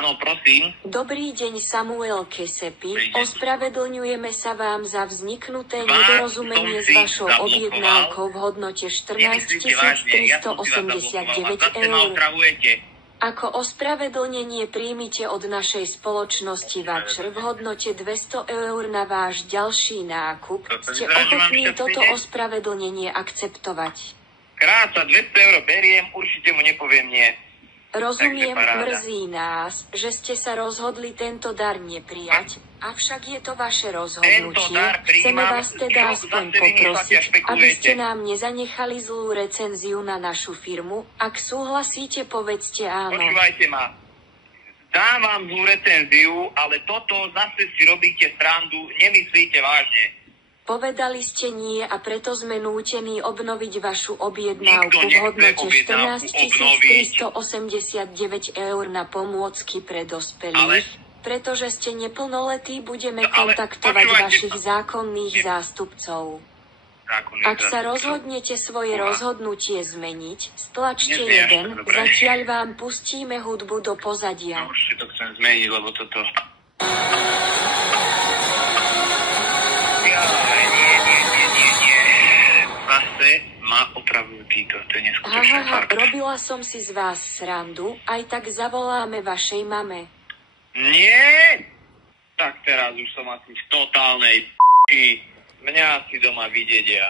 Áno, prosím. Dobrý deň, Samuel Kesepi. Ospravedlňujeme sa vám za vzniknuté Vás nedorozumenie s som si vašou zablokoval. objednávkou v hodnote 14 Nemyslíte vážne, ja som si vás 389 zablokoval a zase ma eur. otravujete. Ako ospravedlnenie príjmite od našej spoločnosti voucher v hodnote 200 eur na váš ďalší nákup. Ste ochotní toto ospravedlnenie akceptovať? Krása, 200 eur beriem, určite mu nepoviem nie. Rozumiem, Takže paráda. mrzí nás, že ste sa rozhodli tento dar neprijať, avšak je to vaše rozhodnutie. dar prijímam. Chceme vás teda Čo aspoň zase vymýšľate a poprosiť, aby špekulujete? ste nám nezanechali zlú recenziu na našu firmu. Ak súhlasíte, povedzte áno. Počúvajte ma. Dám vám zlú recenziu, ale toto zase si robíte srandu, nemyslíte vážne. Povedali ste nie a preto sme nútení obnoviť vašu objednávku Nikto v hodnote nechce objednávku 14 389 eur na pomôcky pre dospelých. Pretože ste neplnoletí, budeme No, ale kontaktovať počúvajte vašich ma. zákonných zástupcov. Ak sa rozhodnete svoje rozhodnutie zmeniť, stlačte Nie, nie, 1, dobre. zatiaľ vám pustíme hudbu do pozadia. No už si to chcem zmeniť, lebo toto... Nie. Zase ma otravujú títo, to je neskutočné fakt. Robila som si z vás srandu, aj tak zavoláme vašej mame. Nie! Tak teraz už som asi v totálnej p***i. Mňa si doma vidieť ja.